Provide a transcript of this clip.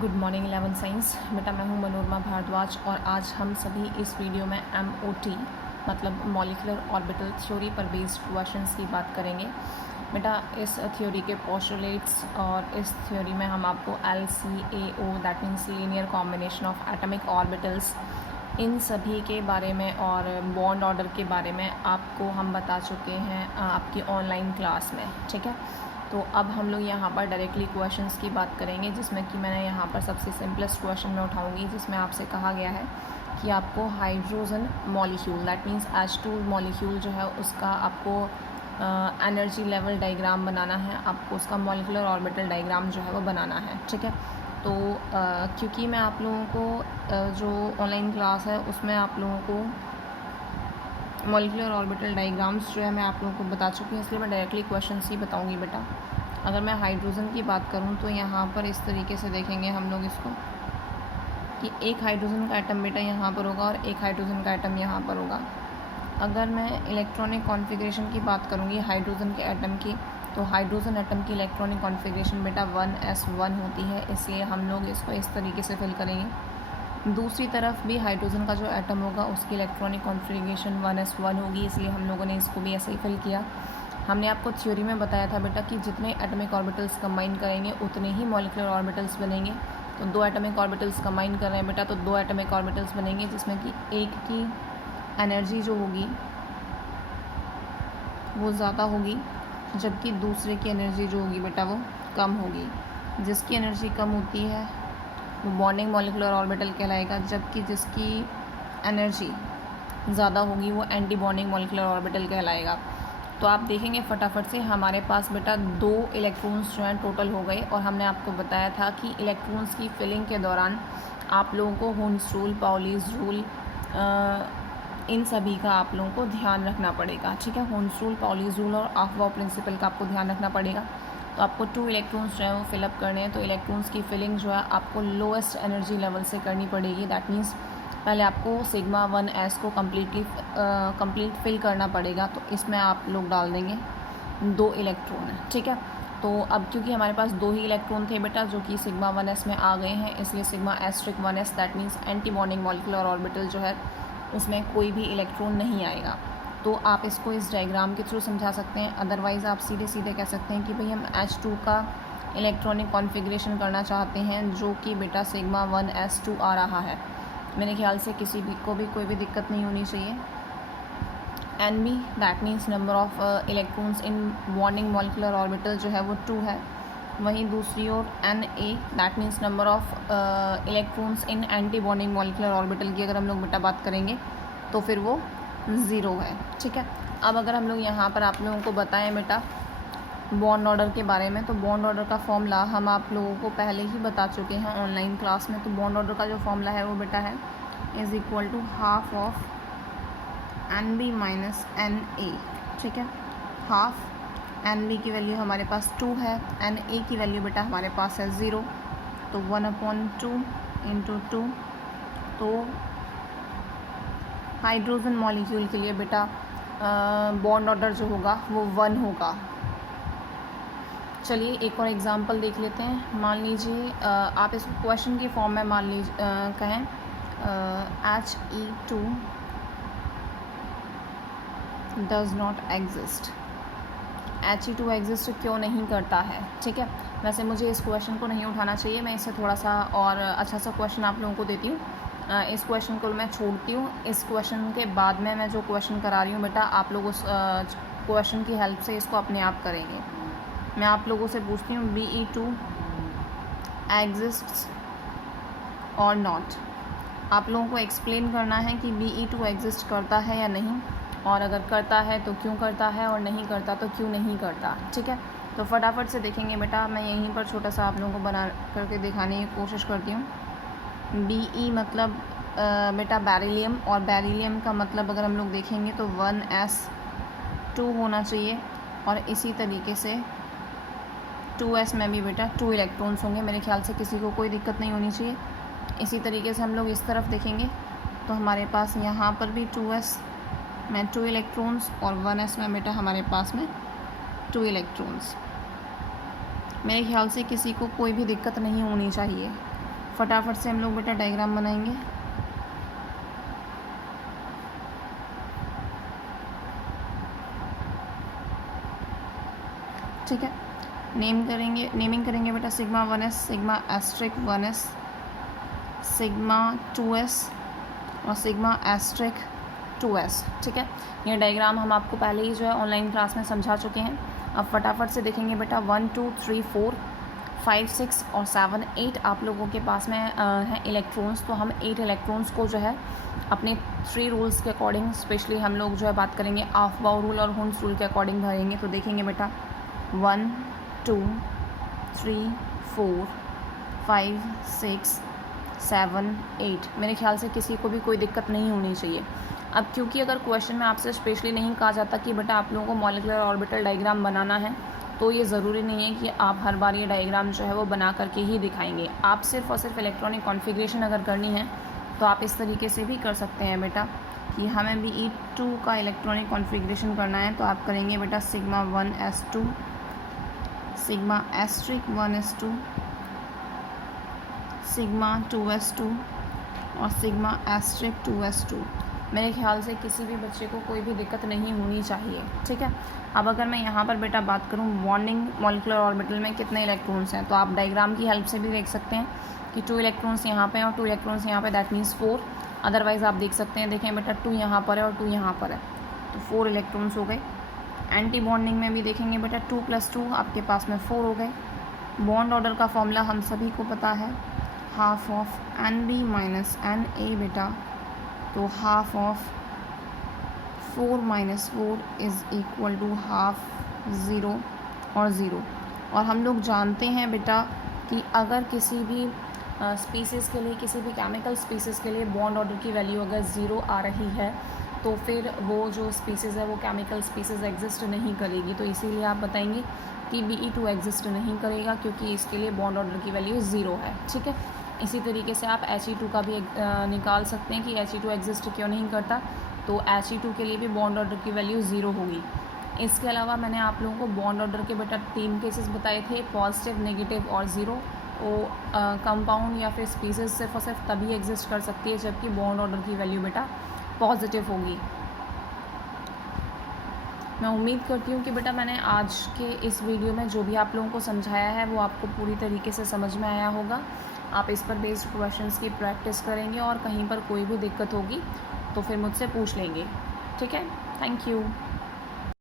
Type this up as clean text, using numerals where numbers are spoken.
Good morning 11 science. बेटा मैं हूँ मनोरमा भारद्वाज और आज हम सभी इस वीडियो में MOT मतलब मॉलिक्यूलर ऑर्बिटल थ्योरी पर बेस्ड क्वेश्चंस की बात करेंगे। बेटा इस थ्योरी के पोस्टुलेट्स और इस थ्योरी में हम आपको LCAO that means linear combination of atomic orbitals इन सभी के बारे में और बॉन्ड ऑर्डर के बारे में आपको हम बता चुके हैं आपकी ऑनलाइन क्लास में। ठीक है, तो अब हम लोग यहाँ पर डायरेक्टली क्वेश्चंस की बात करेंगे, जिसमें कि मैंने यहाँ पर सबसे सिंपलेस्ट क्वेश्चन में उठाऊँगी, जिसमें आपसे कहा गया है कि आपको hydrogen molecule that means H2 molecule जो है उसका आपको एनर्जी लेवल डायग्राम बनाना है, आपको उसका मॉलिक्यूलर ऑर्बिटल डायग्राम जो है वो बनाना है। ठीक है, तो क्योंकि मैं आप लोगों को जो ऑनलाइन क्लास है उसमें आप लोगों को मॉलिक्यूलर ऑर्बिटल डायग्राम्स जो है मैं आप लोगों को बता चुकी हूँ, इसलिए मैं डायरेक्टली क्वेश्चंस ही बताऊँगी। बेटा अगर मैं हाइड्रोजन की बात करूँ तो यहाँ पर इस तरीके से देखेंगे हम लोग इसको कि एक हाइड्रोजन का एटम बेटा यहाँ पर होगा और एक हाइड्रोजन का एटम यहाँ पर होगा। अगर मैं इलेक्ट्रॉनिक कॉन्फ़िगरेशन की बात करूँगी हाइड्रोजन के एटम की, तो हाइड्रोजन एटम की इलेक्ट्रॉनिक कॉन्फ़िगरेशन बेटा 1s1 होती है, इसलिए हम लोग इसको इस तरीके से फिल करेंगे। दूसरी तरफ भी हाइड्रोजन का जो एटम होगा उसकी इलेक्ट्रॉनिक कॉन्फ़िगरेशन 1s1 होगी, इसलिए हम लोगों ने इसको भी ऐसे ही फिल किया। हमने आपको थ्योरी में बताया था बेटा कि जितने एटॉमिक ऑर्बिटल्स कंबाइन करेंगे उतने ही मॉलिक्यूलर ऑर्बिटल्स बनेंगे। तो दो एटॉमिक ऑर्बिटल्स कंबाइन कर रहे हैं बेटा, तो दो एटॉमिक ऑर्बिटल्स बनेंगे, जिसमें कि एक की एनर्जी जो होगी वो ज़्यादा होगी, जबकि दूसरे की एनर्जी जो होगी बेटा वो कम होगी। जिसकी एनर्जी कम होती है वो बॉन्डिंग मॉलिक्यूलर ऑर्बिटल कहलाएगा, जबकि जिसकी एनर्जी ज़्यादा होगी वो एंटी बॉन्डिंग मॉलिक्यूलर ऑर्बिटल कहलाएगा। तो आप देखेंगे फटाफट से हमारे पास बेटा 2 इलेक्ट्रॉन्स जो हैं टोटल हो गए, और हमने आपको बताया था कि इलेक्ट्रॉन्स की फिलिंग के दौरान आप लोगों को होन्स रूल, पाउलीज रूल इन सभी का आप लोगों को ध्यान रखना पड़ेगा। ठीक है, होन्स रूल, पाउलीज रूल और अफबाउ प्रिंसिपल का आपको ध्यान रखना पड़ेगा। तो आपको 2 इलेक्ट्रॉन्स जो है वो फिलअप करने हैं, तो इलेक्ट्रॉन्स की फिलिंग जो है आपको लोएस्ट एनर्जी लेवल से करनी पड़ेगी। दैट मीन्स पहले आपको सिग्मा 1s को कंप्लीट फिल करना पड़ेगा, तो इसमें आप लोग डाल देंगे 2 इलेक्ट्रॉन है। ठीक है, तो अब क्योंकि हमारे पास 2 ही इलेक्ट्रॉन थे बेटा जो कि सिग्मा 1s में आ गए हैं, इसलिए sigma asterisk 1s that means antibonding molecular orbital जो है उसमें कोई भी इलेक्ट्रॉन नहीं आएगा। तो आप इसको इस डायग्राम के थ्रू समझा सकते हैं, अदरवाइज़ आप सीधे सीधे कह सकते हैं कि भाई हम H2 का इलेक्ट्रॉनिक कॉन्फ़िगरेशन करना चाहते हैं जो कि बेटा सिग्मा 1s2 आ रहा है। मेरे ख्याल से किसी भी को भी कोई भी दिक्कत नहीं होनी चाहिए। Nb that means number of electrons in bonding molecular orbital जो है वो 2 है। वहीं दूसरी ओर Na that means number of electrons in anti bonding molecular orbital की अगर हम लोग बेटा बात करेंगे तो फिर वो 0 है। ठीक है, अब अगर हम लोग यहाँ पर आप लोगों को बताएं बेटा बॉन्ड ऑर्डर के बारे में, तो बॉन्ड ऑर्डर का फॉर्मूला हम आप लोगों को पहले ही बता चुके हैं ऑनलाइन क्लास में। तो बॉन्ड ऑर्डर का जो फॉर्मूला है वो बेटा है is equal to half of Nb minus Na। ठीक है, हाफ Nb की वैल्यू हमारे पास 2 है, Na की वैल्यू बेटा हमारे पास है 0, तो 1/2 इंटू 2। तो हाइड्रोजन मॉलिक्यूल के लिए बेटा बॉन्ड ऑर्डर जो होगा वो 1 होगा। चलिए एक और एग्जांपल देख लेते हैं। मान लीजिए आप इस क्वेश्चन की फॉर्म में मान लीजिए कहें He2 does not exist. He2 exist क्यों नहीं करता है? ठीक है, वैसे मुझे इस क्वेश्चन को नहीं उठाना चाहिए, मैं इससे थोड़ा सा और अच्छा सा क्वेश्चन आप लोगों को देती हूँ। इस क्वेश्चन को मैं छोड़ती हूँ। इस क्वेश्चन के बाद में मैं जो क्वेश्चन करा रही हूँ बेटा आप लोग उस क्वेश्चन की हेल्प से इसको अपने आप करेंगे। मैं आप लोगों से पूछती हूँ Be2 एग्जिस्ट्स और नॉट। आप लोगों को एक्सप्लेन करना है कि Be2 एग्जिस्ट करता है या नहीं, और अगर करता है तो क्यों करता है, और नहीं करता तो क्यों नहीं करता। ठीक है, तो फटाफट से देखेंगे बेटा। मैं यहीं पर छोटा सा आप लोगों को बना करके दिखाने की कोशिश करती हूँ। Be मतलब बेटा बेरिलियम, और बेरिलियम का मतलब अगर हम लोग देखेंगे तो 1s2 होना चाहिए, और इसी तरीके से 2s में भी बेटा 2 इलेक्ट्रॉन्स होंगे। मेरे ख्याल से किसी को कोई दिक्कत नहीं होनी चाहिए। इसी तरीके से हम लोग इस तरफ देखेंगे तो हमारे पास यहाँ पर भी 2s में 2 इलेक्ट्रॉन्स, और 1s में बेटा हमारे पास में 2 इलेक्ट्रॉन्स। मेरे ख्याल से किसी को कोई भी दिक्कत नहीं होनी चाहिए। फटाफट से हम लोग बेटा डायग्राम बनाएंगे। ठीक है, नेमिंग करेंगे बेटा sigma 1s, sigma asterisk 1s, sigma 2s और सिग्मा एस्ट्रिक 2s। ठीक है, ये डायग्राम हम आपको पहले ही जो है ऑनलाइन क्लास में समझा चुके हैं। अब फटाफट से देखेंगे बेटा 1 2 3 4 5 6 और 7 8 आप लोगों के पास में हैं इलेक्ट्रॉन्स। तो हम 8 इलेक्ट्रॉन्स को जो है अपने 3 रूल्स के अकॉर्डिंग, स्पेशली हम लोग जो है बात करेंगे ऑफ-बाउ रूल और हुंस रूल के अकॉर्डिंग भरेंगे। तो देखेंगे बेटा 1 2 3 4 5 6 7 8। मेरे ख्याल से किसी को भी कोई दिक्कत नहीं होनी चाहिए। अब क्योंकि अगर क्वेश्चन में आपसे स्पेशली नहीं कहा जाता कि बेटा आप लोगों को मॉलिक्यूलर ऑर्बिटल डायग्राम बनाना है, तो ये ज़रूरी नहीं है कि आप हर बार ये डायग्राम जो है वो बना करके ही दिखाएंगे। आप सिर्फ और सिर्फ इलेक्ट्रॉनिक कॉन्फ़िगरेशन अगर करनी है तो आप इस तरीके से भी कर सकते हैं बेटा कि हमें भी E2 का इलेक्ट्रॉनिक कॉन्फ़िगरेशन करना है। तो आप करेंगे बेटा sigma 1s2, sigma asterisk 1s2, sigma 2s2 और सिग्मा एस्ट्रिक 2s2। मेरे ख्याल से किसी भी बच्चे को कोई भी दिक्कत नहीं होनी चाहिए। ठीक है, अब अगर मैं यहाँ पर बेटा बात करूँ बॉन्डिंग मॉलिक्यूलर ऑर्बिटल में कितने इलेक्ट्रॉन्स हैं, तो आप डायग्राम की हेल्प से भी देख सकते हैं कि 2 इलेक्ट्रॉन्स यहाँ पे हैं और 2 इलेक्ट्रॉन्स यहाँ पे, दैट मीन्स 4। अदरवाइज़ आप देख सकते हैं, देखें बेटा 2 यहाँ पर है और 2 यहाँ पर है, तो 4 इलेक्ट्रॉन्स हो गए। एंटी बॉन्डिंग में भी देखेंगे बेटा 2 + 2 आपके पास में 4 हो गए। बॉन्ड ऑर्डर का फॉर्मूला हम सभी को पता है, हाफ ऑफ NB - NA बेटा, तो half of 4 - 4 is equal to half 0 और 0। और हम लोग जानते हैं बेटा कि अगर किसी भी स्पीसीज़ के लिए, किसी भी केमिकल स्पीसीज़ के लिए बॉन्ड ऑर्डर की वैल्यू अगर 0 आ रही है तो फिर वो जो स्पीसीज़ है वो केमिकल स्पीसीज़ एग्जिस्ट नहीं करेगी। तो इसीलिए आप बताएंगे कि Be2 एग्जिस्ट नहीं करेगा क्योंकि इसके लिए बॉन्ड ऑर्डर की वैल्यू 0 है। ठीक है, इसी तरीके से आप He2 का भी निकाल सकते हैं कि He2 एग्जिस्ट क्यों नहीं करता, तो He2 के लिए भी बॉन्ड ऑर्डर की वैल्यू 0 होगी। इसके अलावा मैंने आप लोगों को बॉन्ड ऑर्डर के बेटा 3 केसेस बताए थे, पॉजिटिव, नेगेटिव और 0। वो कंपाउंड या फिर स्पीसीज सिर्फ और सिर्फ तभी एग्जिस्ट कर सकती है जबकि बॉन्ड ऑर्डर की वैल्यू बेटा पॉजिटिव होगी। मैं उम्मीद करती हूँ कि बेटा मैंने आज के इस वीडियो में जो भी आप लोगों को समझाया है वो आपको पूरी तरीके से समझ में आया होगा। आप इस पर बेस्ड क्वेश्चंस की प्रैक्टिस करेंगे और कहीं पर कोई भी दिक्कत होगी तो फिर मुझसे पूछ लेंगे। ठीक है, थैंक यू।